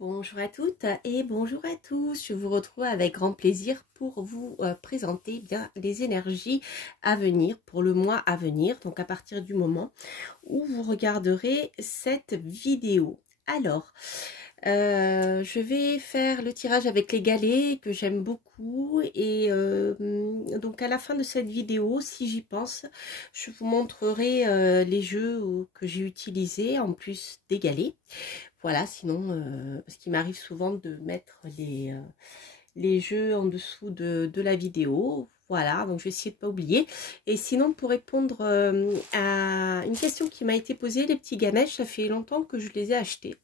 Bonjour à toutes et bonjour à tous. Je vous retrouve avec grand plaisir pour vous présenter bien les énergies à venir pour le mois à venir. Donc à partir du moment où vous regarderez cette vidéo. Alors, je vais faire le tirage avec les galets que j'aime beaucoup et donc à la fin de cette vidéo, si j'y pense, je vous montrerai les jeux que j'ai utilisés en plus des galets. Voilà, sinon, parce qu'il m'arrive souvent de mettre les jeux en dessous de la vidéo. Voilà, donc je vais essayer de ne pas oublier. Et sinon, pour répondre à une question qui m'a été posée, les petits Ganesh, ça fait longtemps que je les ai achetés.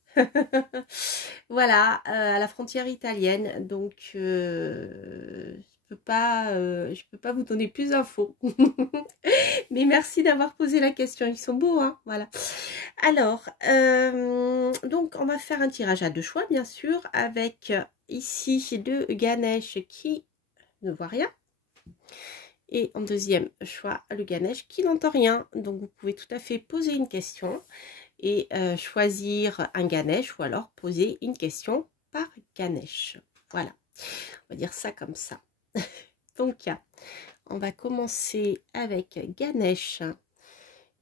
Voilà, à la frontière italienne. Donc, je peux pas vous donner plus d'infos. Mais merci d'avoir posé la question. Ils sont beaux, hein, voilà. Alors, donc on va faire un tirage à deux choix, bien sûr, avec ici le Ganesh qui ne voit rien. Et en deuxième choix, le Ganesh qui n'entend rien. Donc vous pouvez tout à fait poser une question et choisir un Ganesh ou alors poser une question par Ganesh. Voilà, on va dire ça comme ça. Donc, on va commencer avec Ganesh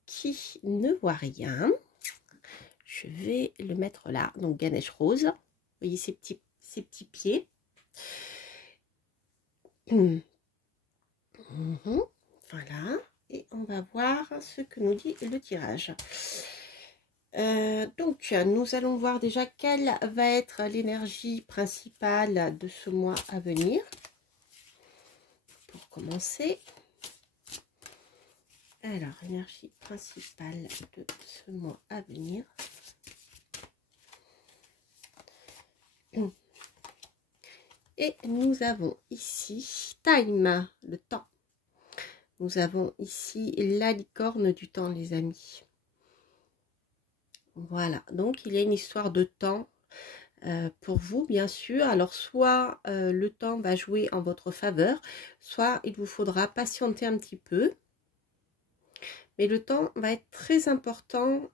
qui ne voit rien. Je vais le mettre là, donc Ganesh rose. Vous voyez ces petits pieds. Voilà. Et on va voir ce que nous dit le tirage. Donc, nous allons voir déjà quelle va être l'énergie principale de ce mois à venir. Pour commencer. Alors, énergie principale de ce mois à venir. Et nous avons ici time, le temps. Nous avons ici la licorne du temps, les amis. Voilà, donc il y a une histoire de temps pour vous, bien sûr. Alors, soit le temps va jouer en votre faveur, soit il vous faudra patienter un petit peu. Mais le temps va être très important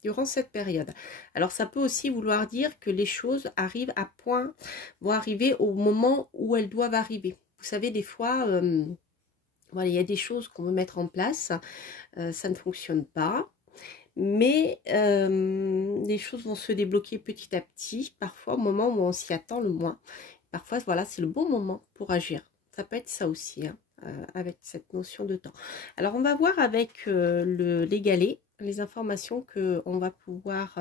durant cette période. Alors, ça peut aussi vouloir dire que les choses arrivent à point, vont arriver au moment où elles doivent arriver. Vous savez, des fois, voilà, il y a des choses qu'on veut mettre en place, ça ne fonctionne pas. Mais les choses vont se débloquer petit à petit, parfois au moment où on s'y attend le moins. Parfois, voilà, c'est le bon moment pour agir. Ça peut être ça aussi, hein, avec cette notion de temps. Alors, on va voir avec les galets, les informations qu'on va pouvoir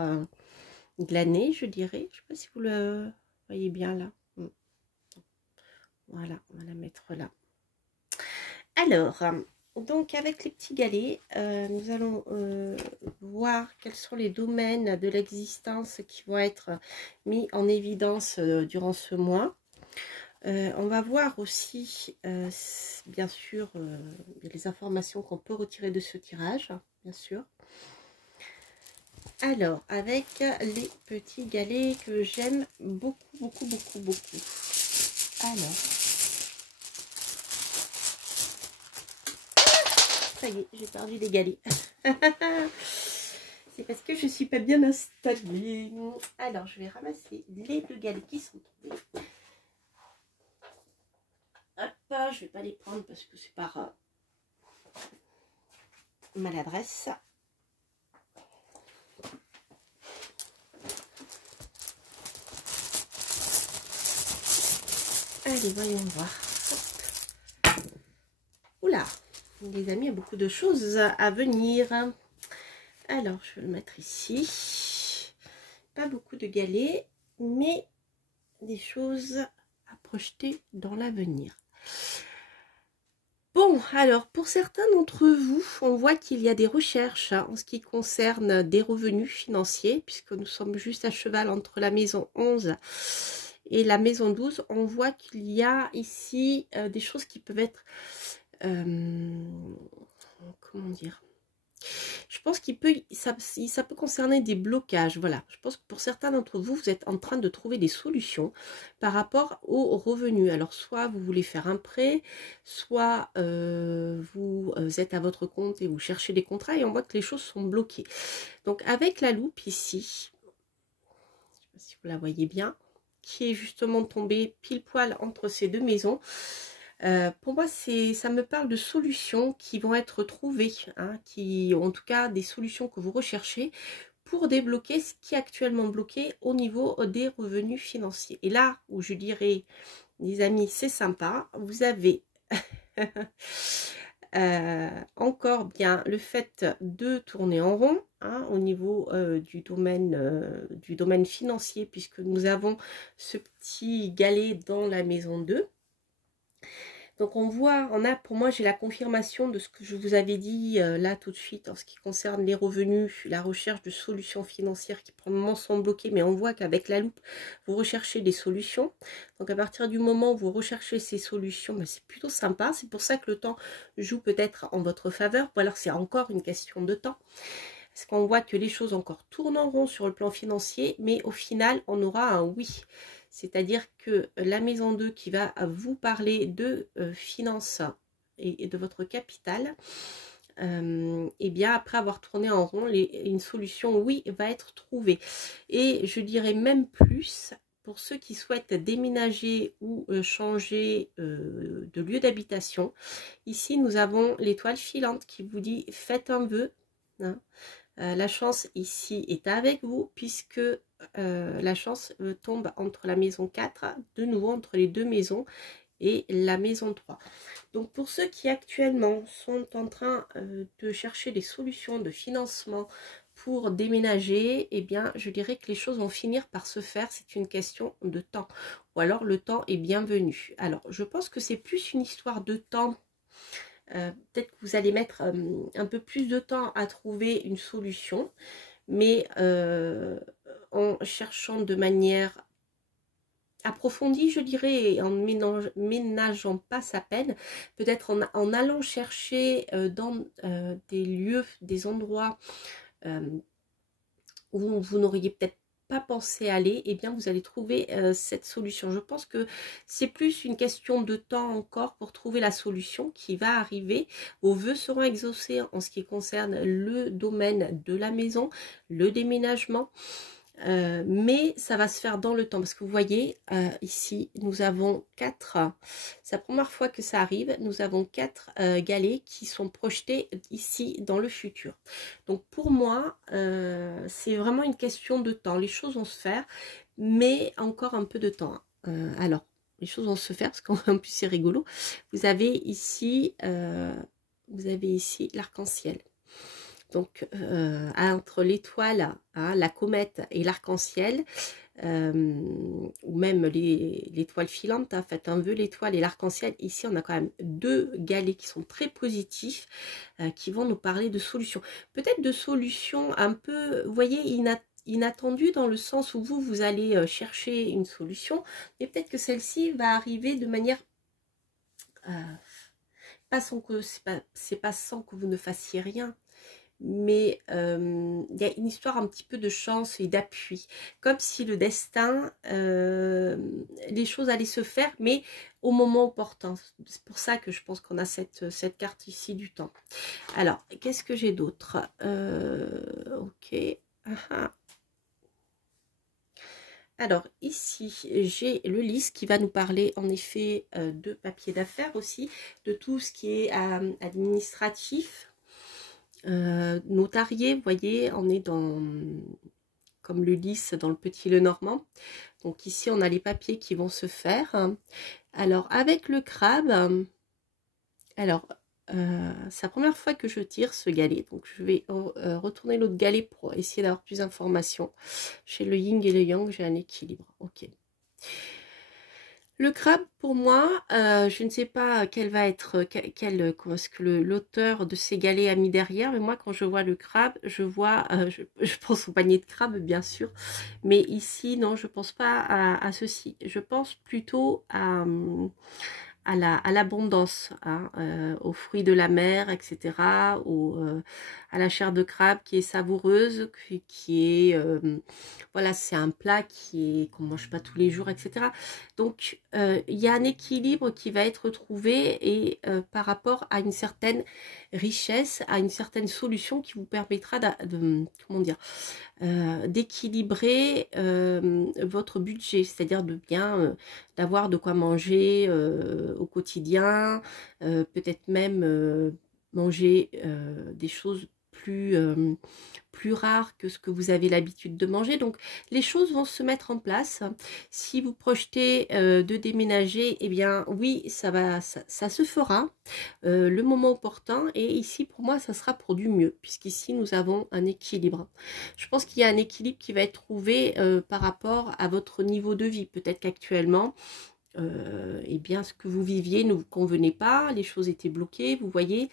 glaner, je dirais. Je ne sais pas si vous le voyez bien là. Voilà, on va la mettre là. Alors, donc avec les petits galets, nous allons voir quels sont les domaines de l'existence qui vont être mis en évidence durant ce mois. On va voir aussi, bien sûr, les informations qu'on peut retirer de ce tirage, bien sûr. Alors, avec les petits galets que j'aime beaucoup, beaucoup, beaucoup, beaucoup. Alors, ça y est, j'ai perdu les galets. C'est parce que je ne suis pas bien installée. Alors, je vais ramasser les deux galets qui sont tombés. Hop, je ne vais pas les prendre parce que c'est par maladresse. Allez, voyons voir. Hop. Oula, les amis, il y a beaucoup de choses à venir. Alors, je vais le mettre ici. Pas beaucoup de galets, mais des choses à projeter dans l'avenir. Bon, alors, pour certains d'entre vous, on voit qu'il y a des recherches en ce qui concerne des revenus financiers, puisque nous sommes juste à cheval entre la maison 11 et la maison 12. On voit qu'il y a ici des choses qui peuvent être... comment dire ? Je pense ça peut concerner des blocages. Voilà, je pense que pour certains d'entre vous, vous êtes en train de trouver des solutions par rapport aux revenus. Alors, soit vous voulez faire un prêt, soit vous êtes à votre compte et vous cherchez des contrats et on voit que les choses sont bloquées. Donc, avec la loupe ici, si vous la voyez bien, qui est justement tombée pile poil entre ces deux maisons. Pour moi, ça me parle de solutions qui vont être trouvées, hein, qui, en tout cas, des solutions que vous recherchez pour débloquer ce qui est actuellement bloqué au niveau des revenus financiers. Et là où je dirais, les amis, c'est sympa, vous avez encore bien le fait de tourner en rond, hein, au niveau du domaine financier, puisque nous avons ce petit galet dans la maison 2. Donc on voit, pour moi j'ai la confirmation de ce que je vous avais dit là tout de suite en ce qui concerne les revenus, la recherche de solutions financières qui pour le moment sont bloquées, mais on voit qu'avec la loupe vous recherchez des solutions. Donc à partir du moment où vous recherchez ces solutions, ben, c'est plutôt sympa. C'est pour ça que le temps joue peut-être en votre faveur, ou alors c'est encore une question de temps. Parce qu'on voit que les choses encore tournent en rond sur le plan financier, mais au final on aura un oui. C'est-à-dire que la maison 2 qui va vous parler de finances et de votre capital, et bien après avoir tourné en rond, une solution oui va être trouvée. Et je dirais même plus, pour ceux qui souhaitent déménager ou changer de lieu d'habitation, ici nous avons l'étoile filante qui vous dit faites un vœu, hein. La chance ici est avec vous puisque la chance tombe entre la maison 4, de nouveau entre les deux maisons, et la maison 3. Donc pour ceux qui actuellement sont en train de chercher des solutions de financement pour déménager, eh bien je dirais que les choses vont finir par se faire, c'est une question de temps. Ou alors le temps est bienvenu. Alors je pense que c'est plus une histoire de temps. Peut-être que vous allez mettre un peu plus de temps à trouver une solution, mais en cherchant de manière approfondie, je dirais, et en ménageant pas sa peine, peut-être en allant chercher dans des lieux, des endroits où vous n'auriez peut-être pas pensé aller, et bien vous allez trouver cette solution. Je pense que c'est plus une question de temps encore pour trouver la solution qui va arriver. Vos vœux seront exaucés en ce qui concerne le domaine de la maison, le déménagement. Mais ça va se faire dans le temps parce que vous voyez ici nous avons 4, c'est la première fois que ça arrive, nous avons 4 galets qui sont projetés ici dans le futur. Donc pour moi c'est vraiment une question de temps, les choses vont se faire mais encore un peu de temps. Alors les choses vont se faire parce qu'en plus c'est rigolo, vous avez ici l'arc-en-ciel. Donc entre l'étoile, hein, la comète et l'arc-en-ciel, ou même l'étoile filante, hein, faites un vœu, l'étoile et l'arc-en-ciel. Ici on a quand même deux galets qui sont très positifs, qui vont nous parler de solutions. Peut-être de solutions un peu, vous voyez, inattendues dans le sens où vous allez chercher une solution, mais peut-être que celle-ci va arriver de manière... c'est pas sans que vous ne fassiez rien, mais il y a une histoire un petit peu de chance et d'appui, comme si le destin, les choses allaient se faire, mais au moment opportun. C'est pour ça que je pense qu'on a cette carte ici du temps. Alors, qu'est-ce que j'ai d'autre? Ok. Alors ici j'ai le lys qui va nous parler en effet de papier d'affaires aussi, de tout ce qui est administratif, notarié. Vous voyez, on est dans comme le lys dans le petit Lenormand. Donc ici on a les papiers qui vont se faire. Alors avec le crabe, alors c'est la première fois que je tire ce galet, donc je vais retourner l'autre galet pour essayer d'avoir plus d'informations. Chez le yin et le yang, j'ai un équilibre. Ok. Le crabe, pour moi, je ne sais pas quel va être, ce que l'auteur de ces galets a mis derrière, mais moi, quand je vois le crabe, je vois, je pense au panier de crabe, bien sûr, mais ici, non, je pense pas à ceci. Je pense plutôt à l'abondance, hein, aux fruits de la mer, etc., à la chair de crabe qui est savoureuse, qui est, voilà, c'est un plat qu'on mange pas tous les jours, etc. Donc, il y a un équilibre qui va être trouvé et par rapport à une certaine richesse, à une certaine solution qui vous permettra comment dire, d'équilibrer votre budget, c'est-à-dire de bien d'avoir de quoi manger au quotidien, peut-être même manger des choses plus rare que ce que vous avez l'habitude de manger. Donc les choses vont se mettre en place. Si vous projetez de déménager, eh bien oui, ça se fera le moment opportun. Et ici, pour moi, ça sera pour du mieux, puisqu'ici, nous avons un équilibre. Je pense qu'il y a un équilibre qui va être trouvé par rapport à votre niveau de vie. Peut-être qu'actuellement, eh bien, ce que vous viviez ne vous convenait pas, les choses étaient bloquées, vous voyez.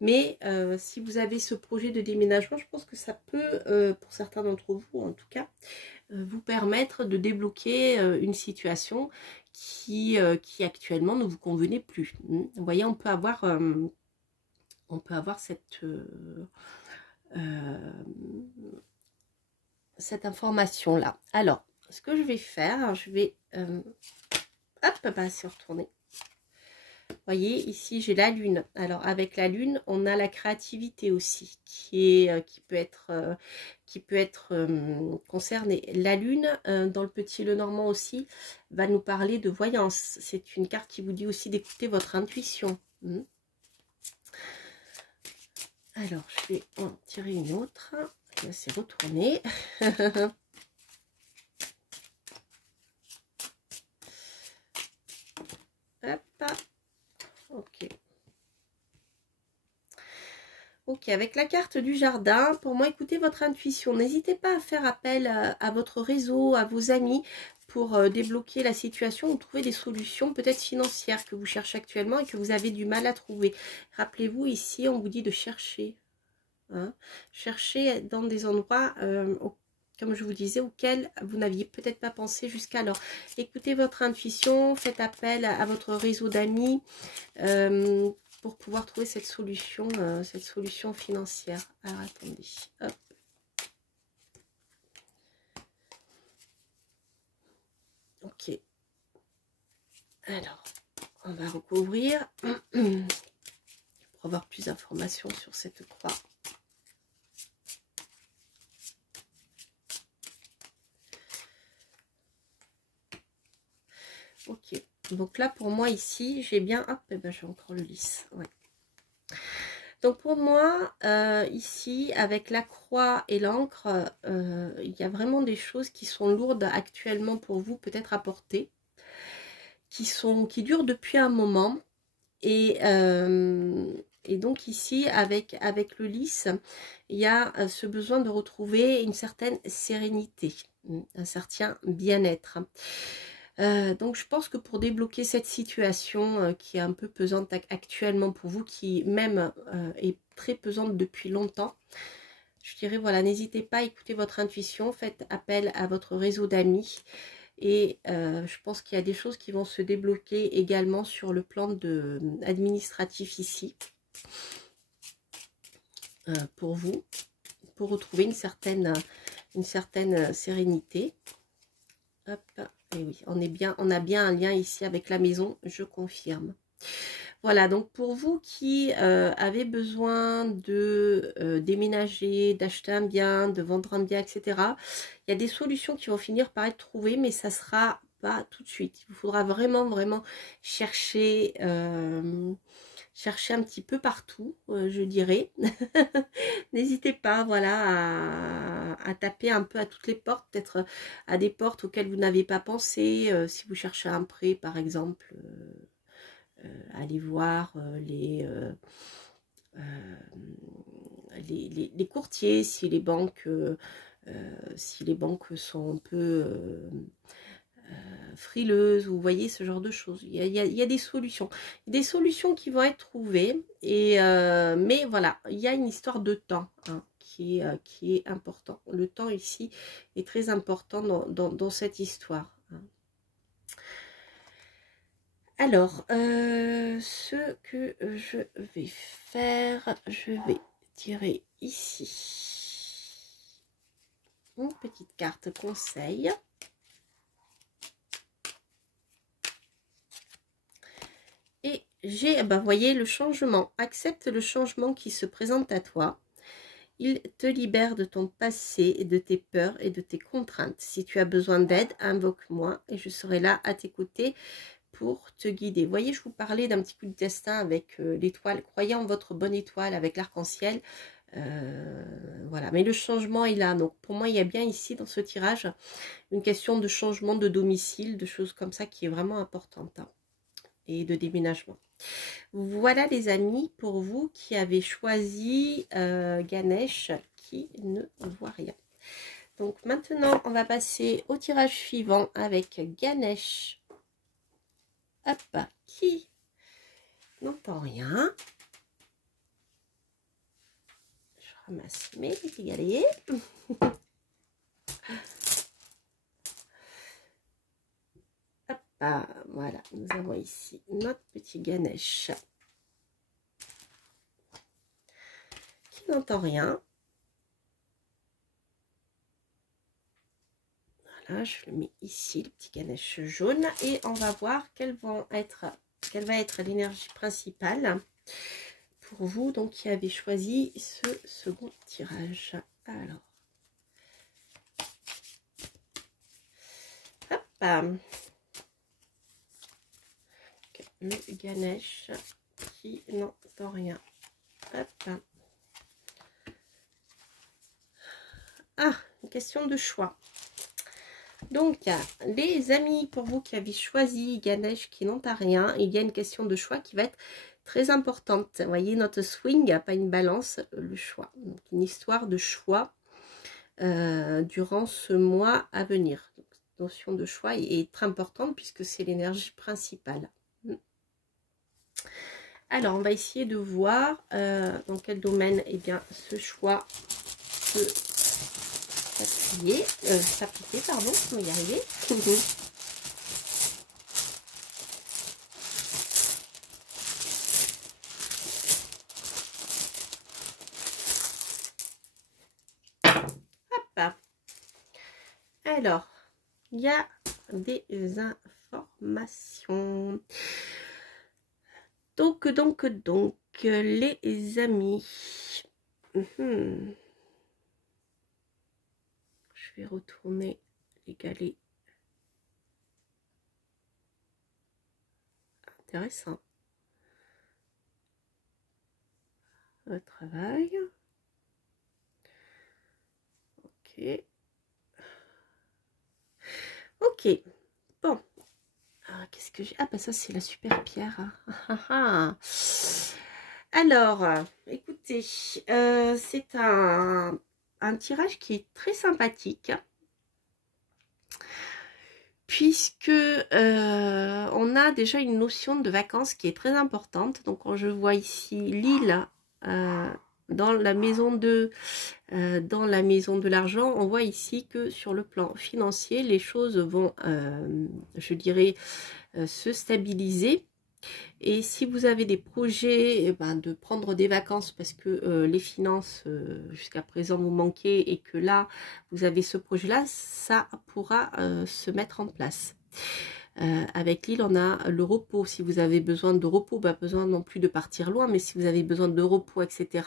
Mais si vous avez ce projet de déménagement, je pense que ça peut, pour certains d'entre vous en tout cas, vous permettre de débloquer une situation qui actuellement ne vous convenait plus. Vous voyez, on peut avoir cette information-là. Alors, ce que je vais faire, je vais... hop, bah, c'est retourné. Voyez, ici j'ai la lune. Alors avec la lune, on a la créativité aussi qui peut être concernée. La lune, dans le petit Lenormand aussi, va nous parler de voyance. C'est une carte qui vous dit aussi d'écouter votre intuition. Alors, je vais en tirer une autre. C'est retourné. Hop. Ok. Ok, avec la carte du jardin, pour moi, écoutez votre intuition. N'hésitez pas à faire appel à votre réseau, à vos amis, pour débloquer la situation ou trouver des solutions peut-être financières que vous cherchez actuellement et que vous avez du mal à trouver. Rappelez-vous, ici, on vous dit de chercher. Hein, chercher dans des endroits, comme je vous disais, auxquels vous n'aviez peut-être pas pensé jusqu'alors. Écoutez votre intuition, faites appel à votre réseau d'amis, pour pouvoir trouver cette solution financière. Alors, attendez. Hop. Ok. Alors, on va recouvrir pour avoir plus d'informations sur cette croix. Ok. Donc là, pour moi, ici, j'ai bien... Hop, et ben, j'ai encore le lys. Ouais. Donc pour moi, ici, avec la croix et l'encre, il y a vraiment des choses qui sont lourdes actuellement pour vous, peut-être à porter, qui durent depuis un moment. Et donc ici, avec le lys, il y a ce besoin de retrouver une certaine sérénité, un certain bien-être. Donc je pense que pour débloquer cette situation qui est un peu pesante actuellement pour vous, qui même est très pesante depuis longtemps, je dirais voilà, n'hésitez pas à écouter votre intuition, faites appel à votre réseau d'amis et je pense qu'il y a des choses qui vont se débloquer également sur le plan administratif ici pour vous, pour retrouver une certaine sérénité. Hop. Et oui, on a bien un lien ici avec la maison, je confirme. Voilà, donc pour vous qui avez besoin de déménager, d'acheter un bien, de vendre un bien, etc., il y a des solutions qui vont finir par être trouvées, mais ça sera pas tout de suite. Il vous faudra vraiment chercher, chercher un petit peu partout, je dirais. N'hésitez pas, voilà, à taper un peu à toutes les portes, peut-être à des portes auxquelles vous n'avez pas pensé. Si vous cherchez un prêt, par exemple, allez voir les courtiers, si les banques sont un peu frileuses, vous voyez ce genre de choses. Il y a des solutions qui vont être trouvées, mais voilà, il y a une histoire de temps hein, qui est important. Le temps ici est très important dans cette histoire. Hein. Alors, ce que je vais faire, je vais tirer ici une petite carte conseil. j'ai, vous voyez, le changement. Accepte le changement qui se présente à toi. Il te libère de ton passé et de tes peurs et de tes contraintes. Si tu as besoin d'aide, invoque-moi et je serai là à tes côtés pour te guider. Vous voyez, je vous parlais d'un petit coup de destin avec l'étoile. Croyez en votre bonne étoile avec l'arc-en-ciel. Voilà, mais le changement est là. Donc pour moi, il y a bien ici dans ce tirage une question de changement de domicile, de choses comme ça qui est vraiment importante, hein, et de déménagement. Voilà les amis, pour vous qui avez choisi Ganesh, qui ne voit rien. Donc maintenant, on va passer au tirage suivant avec Ganesh. Hop, qui n'entend rien. Je ramasse mes petits galets. Hop, voilà, nous avons ici notre petit Ganesh qui n'entend rien. Voilà, je le mets ici, le petit Ganesh jaune, et on va voir quelle va être l'énergie principale pour vous, donc qui avez choisi ce second tirage. Alors, hop, le Ganesh qui n'entend rien. Hop. Ah, une question de choix. Donc, les amis, pour vous qui avez choisi Ganesh qui n'entend rien, il y a une question de choix qui va être très importante. Vous voyez, notre swing, pas une balance, le choix. Donc, une histoire de choix durant ce mois à venir. Donc, cette notion de choix est très importante puisque c'est l'énergie principale. Alors, on va essayer de voir dans quel domaine, eh bien, ce choix peut s'appliquer, pardon, on va y arriver. Hop. Alors, il y a des informations. Donc, les amis, je vais retourner les galets. Intéressant. Le travail. Ok. Ok. Bon. Qu'est-ce que j'ai? Ah, bah ça, c'est la super pierre. Alors, écoutez, c'est un tirage qui est très sympathique. Puisque on a déjà une notion de vacances qui est très importante. Donc, quand je vois ici l'île dans la maison de l'argent, on voit ici que sur le plan financier, les choses vont, je dirais, se stabiliser. Et si vous avez des projets, eh ben, de prendre des vacances parce que les finances jusqu'à présent vous manquaient et que là vous avez ce projet là, ça pourra se mettre en place. Avec l'île, on a le repos. Si vous avez besoin de repos, pas besoin non plus de partir loin, mais si vous avez besoin de repos, etc.,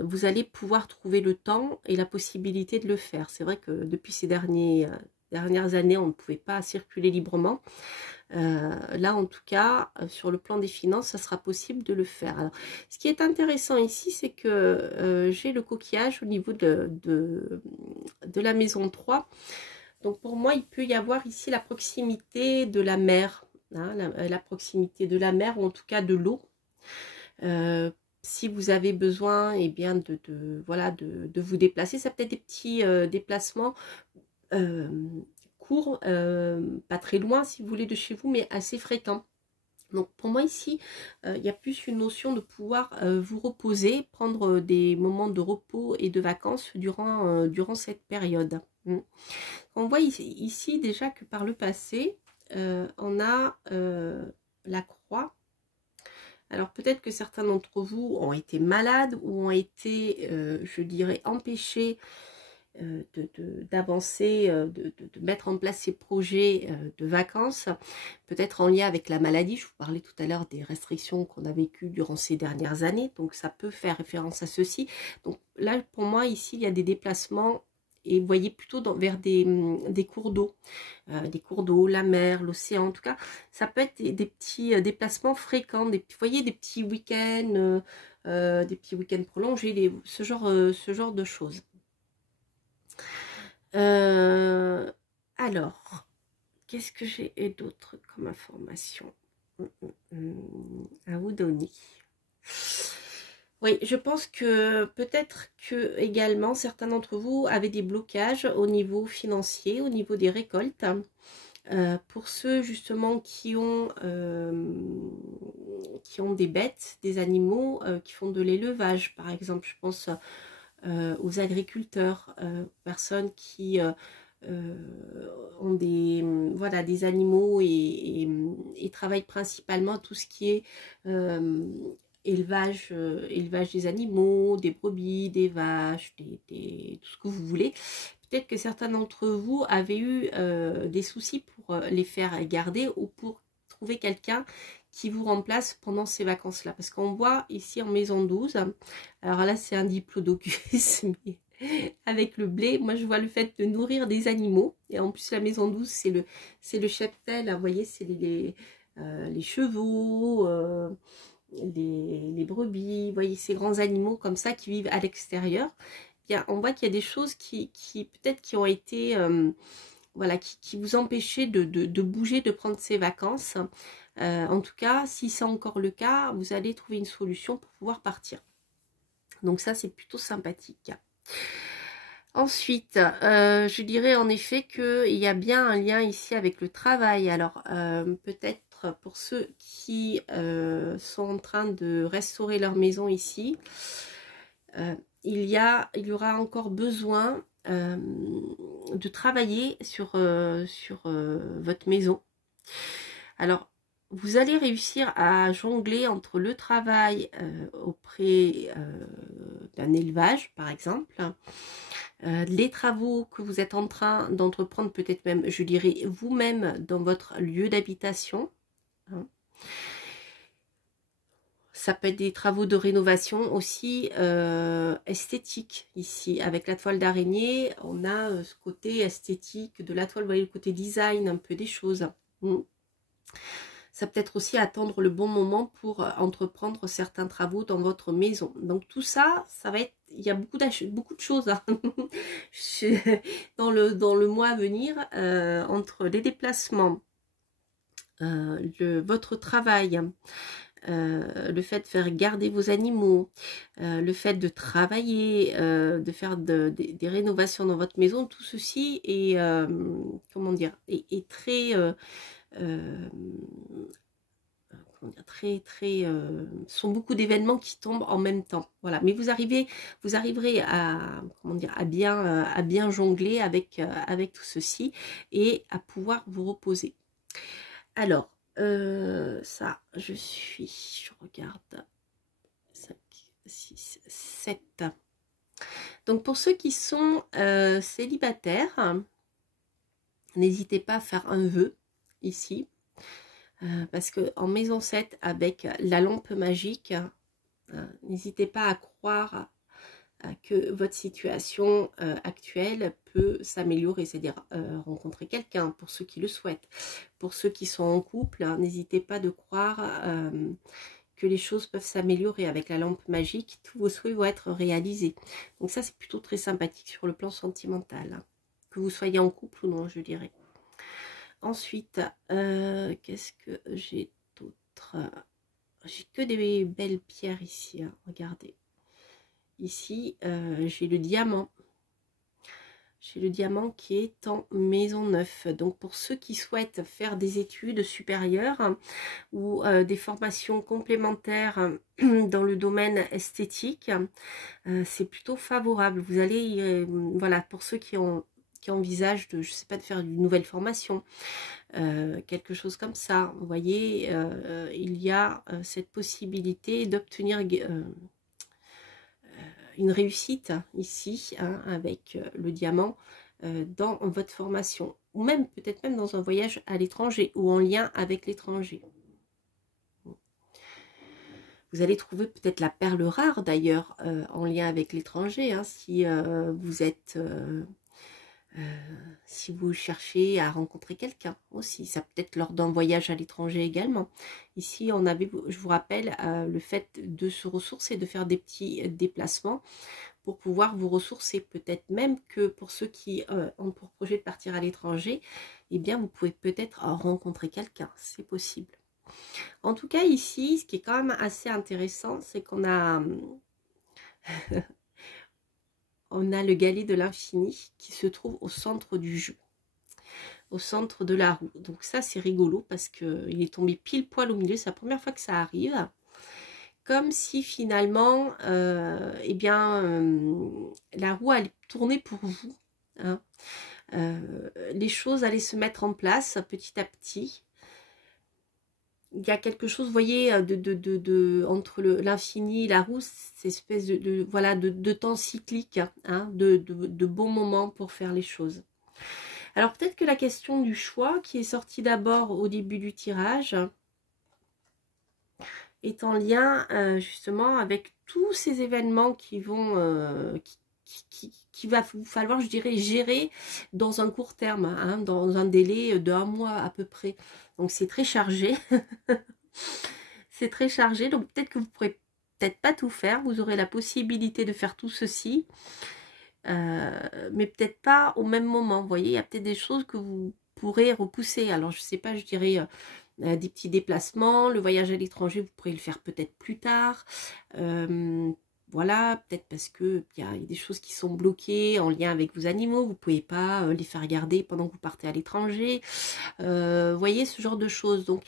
vous allez pouvoir trouver le temps et la possibilité de le faire. C'est vrai que depuis ces dernières années, on ne pouvait pas circuler librement. Là, en tout cas, sur le plan des finances, ça sera possible de le faire. Alors, ce qui est intéressant ici, c'est que j'ai le coquillage au niveau de la maison 3. Donc, pour moi, il peut y avoir ici la proximité de la mer, hein, la proximité de la mer, ou en tout cas de l'eau. Si vous avez besoin, eh bien, voilà, de vous déplacer, ça peut être des petits déplacements courts, pas très loin si vous voulez de chez vous, mais assez fréquents. Donc pour moi ici, il y a plus une notion de pouvoir vous reposer, prendre des moments de repos et de vacances durant cette période. On voit ici déjà que par le passé, on a la croix. Alors peut-être que certains d'entre vous ont été malades ou ont été, je dirais, empêchés d'avancer, de mettre en place ces projets de vacances, peut-être en lien avec la maladie. Je vous parlais tout à l'heure des restrictions qu'on a vécues durant ces dernières années, donc ça peut faire référence à ceci. Donc là, pour moi, ici, il y a des déplacements, et vous voyez plutôt vers des cours d'eau, la mer, l'océan, en tout cas, ça peut être des petits déplacements fréquents, vous voyez, des petits week-ends prolongés, ce genre de choses. Alors, qu'est-ce que j'ai d'autre comme information à vous donner? Oui, je pense que peut-être que également certains d'entre vous avaient des blocages au niveau financier, au niveau des récoltes. Pour ceux justement qui ont des bêtes, des animaux, qui font de l'élevage, par exemple, je pense aux agriculteurs, personnes qui ont des animaux et travaillent principalement tout ce qui est élevage des animaux, des brebis, des vaches, tout ce que vous voulez. Peut-être que certains d'entre vous avaient eu des soucis pour les faire garder ou pour trouver quelqu'un qui vous remplace pendant ces vacances-là. Parce qu'on voit ici en maison 12, alors là c'est un diplodocus, mais avec le blé, moi je vois le fait de nourrir des animaux. Et en plus la maison 12, c'est le cheptel, vous voyez, c'est les chevaux, les brebis, vous voyez, ces grands animaux comme ça qui vivent à l'extérieur. On voit qu'il y a des choses qui peut-être qui ont été voilà, qui vous empêchaient de bouger, de prendre ces vacances. En tout cas, si c'est encore le cas, vous allez trouver une solution pour pouvoir partir. Donc ça, c'est plutôt sympathique. Ensuite, je dirais en effet qu'il y a bien un lien ici avec le travail. Alors, peut-être pour ceux qui sont en train de restaurer leur maison ici, il y aura encore besoin de travailler sur votre maison. Alors, vous allez réussir à jongler entre le travail auprès d'un élevage, par exemple, les travaux que vous êtes en train d'entreprendre, peut-être même, je dirais, vous-même dans votre lieu d'habitation. Hein. Ça peut être des travaux de rénovation aussi esthétique ici. Avec la toile d'araignée, on a ce côté esthétique de la toile, vous voyez le côté design un peu des choses. Ça peut être aussi attendre le bon moment pour entreprendre certains travaux dans votre maison. Donc tout ça, ça va être, il y a beaucoup de choses hein. dans le mois à venir, entre les déplacements, votre travail, le fait de faire garder vos animaux, le fait de travailler, de faire des rénovations dans votre maison, tout ceci est, comment dire, est très... sont beaucoup d'événements qui tombent en même temps. Voilà, mais vous arriverez à, comment dire, à bien jongler avec tout ceci et à pouvoir vous reposer. Alors, ça, je regarde 5, 6, 7. Donc pour ceux qui sont célibataires, n'hésitez pas à faire un vœu ici. Parce que en maison 7, avec la lampe magique, n'hésitez pas à croire que votre situation actuelle peut s'améliorer, c'est-à-dire rencontrer quelqu'un pour ceux qui le souhaitent. Pour ceux qui sont en couple, n'hésitez pas de croire que les choses peuvent s'améliorer. Avec la lampe magique, tous vos souhaits vont être réalisés. Donc ça, c'est plutôt très sympathique sur le plan sentimental. Hein. Que vous soyez en couple ou non, je dirais. Ensuite, qu'est-ce que j'ai d'autre? J'ai que des belles pierres ici, hein. Regardez. Ici, j'ai le diamant. J'ai le diamant qui est en maison 9. Donc, pour ceux qui souhaitent faire des études supérieures hein, ou des formations complémentaires dans le domaine esthétique, c'est plutôt favorable. Vous allez, voilà, pour ceux qui envisagent de, je sais pas, de faire une nouvelle formation, quelque chose comme ça. Vous voyez, il y a cette possibilité d'obtenir une réussite ici, hein, avec le diamant dans votre formation. Ou même, peut-être même dans un voyage à l'étranger ou en lien avec l'étranger. Vous allez trouver peut-être la perle rare d'ailleurs en lien avec l'étranger, hein, si vous êtes... si vous cherchez à rencontrer quelqu'un aussi, ça peut être lors d'un voyage à l'étranger également. Ici, on avait, je vous rappelle, le fait de se ressourcer, de faire des petits déplacements pour pouvoir vous ressourcer. Peut-être même que pour ceux qui ont pour projet de partir à l'étranger, eh bien, vous pouvez peut-être rencontrer quelqu'un, c'est possible. En tout cas, ici, ce qui est quand même assez intéressant, c'est qu'on a... on a le galet de l'infini qui se trouve au centre du jeu, au centre de la roue. Donc ça, c'est rigolo parce qu'il est tombé pile poil au milieu. C'est la première fois que ça arrive. Comme si finalement, eh bien, la roue allait tourner pour vous. Hein. Les choses allaient se mettre en place petit à petit. Il y a quelque chose, vous voyez, entre l'infini et la roue, cette espèce voilà, de temps cyclique, hein, de bons moments pour faire les choses. Alors peut-être que la question du choix, qui est sortie d'abord au début du tirage, est en lien justement avec tous ces événements qui vont... qui va vous falloir, je dirais, gérer dans un court terme, hein, dans un délai d'1 mois à peu près. Donc c'est très chargé. C'est très chargé, donc peut-être que vous ne pourrez peut-être pas tout faire. Vous aurez la possibilité de faire tout ceci, mais peut-être pas au même moment. Vous voyez, il y a peut-être des choses que vous pourrez repousser. Alors je ne sais pas, je dirais... des petits déplacements, le voyage à l'étranger, vous pourrez le faire peut-être plus tard. Voilà, peut-être parce que il y a des choses qui sont bloquées en lien avec vos animaux, vous ne pouvez pas les faire garder pendant que vous partez à l'étranger. Voyez, ce genre de choses. Donc,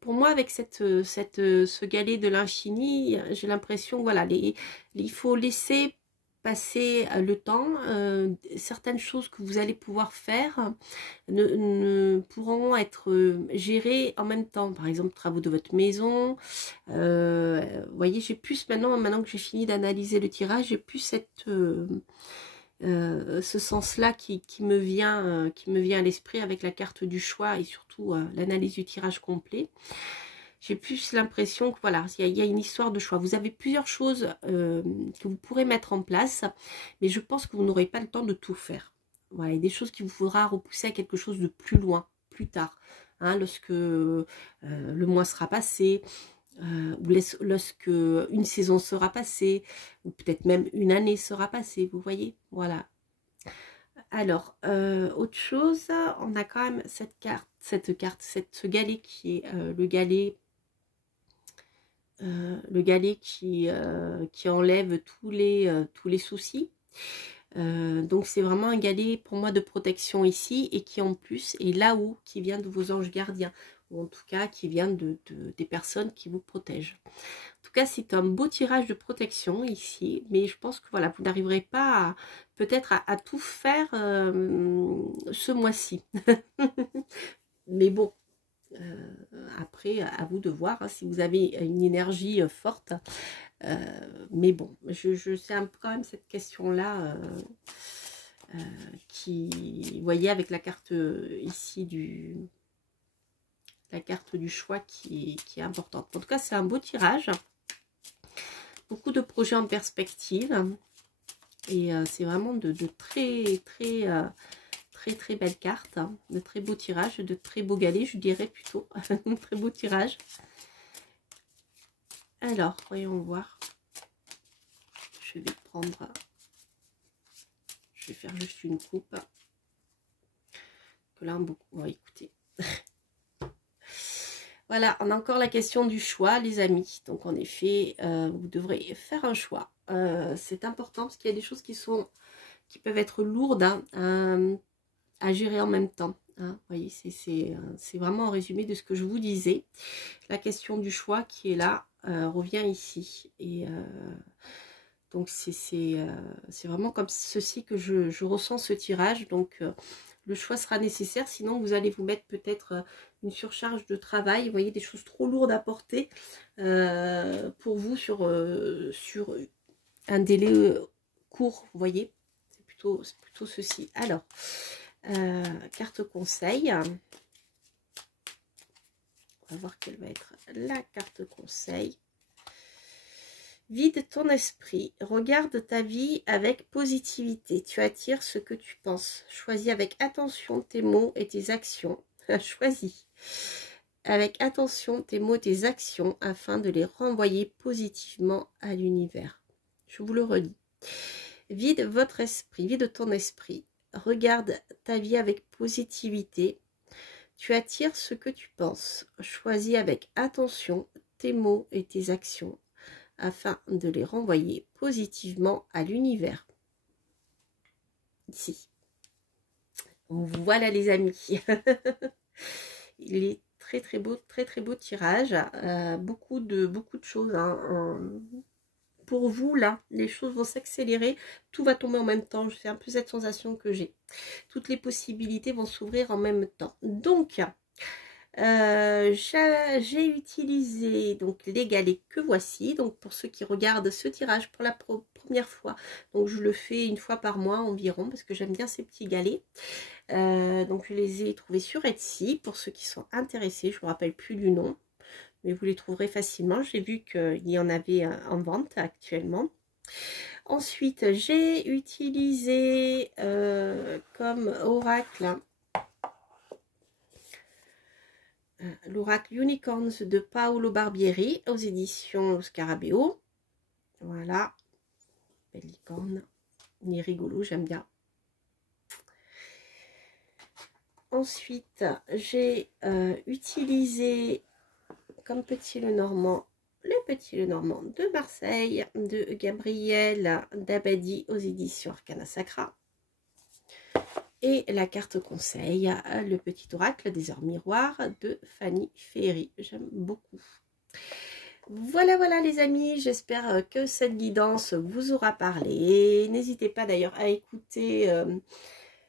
pour moi, avec ce galet de l'infini, j'ai l'impression, voilà, il faut laisser passer le temps. Certaines choses que vous allez pouvoir faire ne pourront être gérées en même temps. Par exemple, travaux de votre maison. Vous voyez, j'ai plus maintenant que j'ai fini d'analyser le tirage, j'ai plus ce sens-là qui me vient à l'esprit avec la carte du choix et surtout l'analyse du tirage complet. J'ai plus l'impression que voilà, il y a une histoire de choix. Vous avez plusieurs choses que vous pourrez mettre en place, mais je pense que vous n'aurez pas le temps de tout faire. Voilà, il y a des choses qu'il vous faudra repousser à quelque chose de plus loin, plus tard, hein, lorsque le mois sera passé, ou lorsque une saison sera passée, ou peut-être même une année sera passée, vous voyez, voilà. Alors, autre chose, on a quand même ce galet qui est le galet qui enlève tous les soucis. Donc c'est vraiment un galet pour moi de protection ici et qui en plus est là-haut, qui vient de vos anges gardiens, ou en tout cas qui vient des personnes qui vous protègent. En tout cas, c'est un beau tirage de protection ici, mais je pense que voilà, vous n'arriverez pas peut-être à tout faire ce mois-ci. Mais bon, après, à vous de voir hein, si vous avez une énergie forte. Mais bon, je sais quand même cette question-là qui, vous voyez, avec la carte ici la carte du choix qui est importante. En tout cas, c'est un beau tirage. Beaucoup de projets en perspective. Et c'est vraiment de très belles cartes. Hein, de très beaux tirages, de très beaux galets, je dirais plutôt. Très beau tirage. Alors, voyons voir. Je vais prendre... Je vais faire juste une coupe. Que là, on va écouter. Voilà, on a encore la question du choix, les amis. Donc, en effet, vous devrez faire un choix. C'est important parce qu'il y a des choses qui peuvent être lourdes hein, à gérer en même temps. Hein. Vous voyez, c'est vraiment un résumé de ce que je vous disais. La question du choix qui est là revient ici. Et donc, c'est vraiment comme ceci que je ressens ce tirage. Donc, le choix sera nécessaire. Sinon, vous allez vous mettre peut-être une surcharge de travail. Vous voyez, des choses trop lourdes à porter pour vous sur un délai court, vous voyez. C'est plutôt ceci. Alors, carte conseil. On va voir quelle va être la carte conseil. Vide ton esprit, regarde ta vie avec positivité, tu attires ce que tu penses. Choisis avec attention tes mots et tes actions. Choisis avec attention tes mots et tes actions afin de les renvoyer positivement à l'univers. Je vous le redis. Vide votre esprit, vide ton esprit. Regarde ta vie avec positivité. Tu attires ce que tu penses. Choisis avec attention tes mots et tes actions afin de les renvoyer positivement à l'univers. Ici. Voilà les amis. Il est très beau tirage. Beaucoup de choses. Pour vous, là, les choses vont s'accélérer. Tout va tomber en même temps. C'est un peu cette sensation que j'ai. Toutes les possibilités vont s'ouvrir en même temps. Donc, j'ai utilisé donc les galets que voici. Donc pour ceux qui regardent ce tirage pour la première fois, donc je le fais une fois par mois environ parce que j'aime bien ces petits galets. Donc je les ai trouvés sur Etsy. Pour ceux qui sont intéressés, je ne me rappelle plus du nom, mais vous les trouverez facilement. J'ai vu qu'il y en avait en vente actuellement. Ensuite, j'ai utilisé comme oracle l'oracle Unicorns de Paolo Barbieri aux éditions Scarabeo. Voilà, belle licorne, il est rigolo, j'aime bien. Ensuite, j'ai utilisé comme petit Lenormand, le petit Lenormand de Marseille de Gabriel Dabadi aux éditions Arcana Sacra. Et la carte conseil, le petit oracle des heures miroirs de Fanny Ferry. J'aime beaucoup. Voilà les amis, j'espère que cette guidance vous aura parlé. N'hésitez pas d'ailleurs à écouter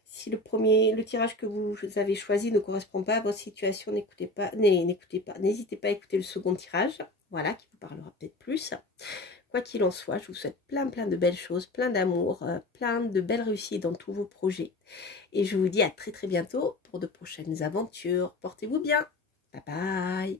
si le tirage que vous avez choisi ne correspond pas à votre situation, n'écoutez pas, n'hésitez pas à écouter le second tirage, voilà, qui vous parlera peut-être plus. Quoi qu'il en soit, je vous souhaite plein de belles choses, plein d'amour, plein de belles réussites dans tous vos projets. Et je vous dis à très bientôt pour de prochaines aventures. Portez-vous bien. Bye bye.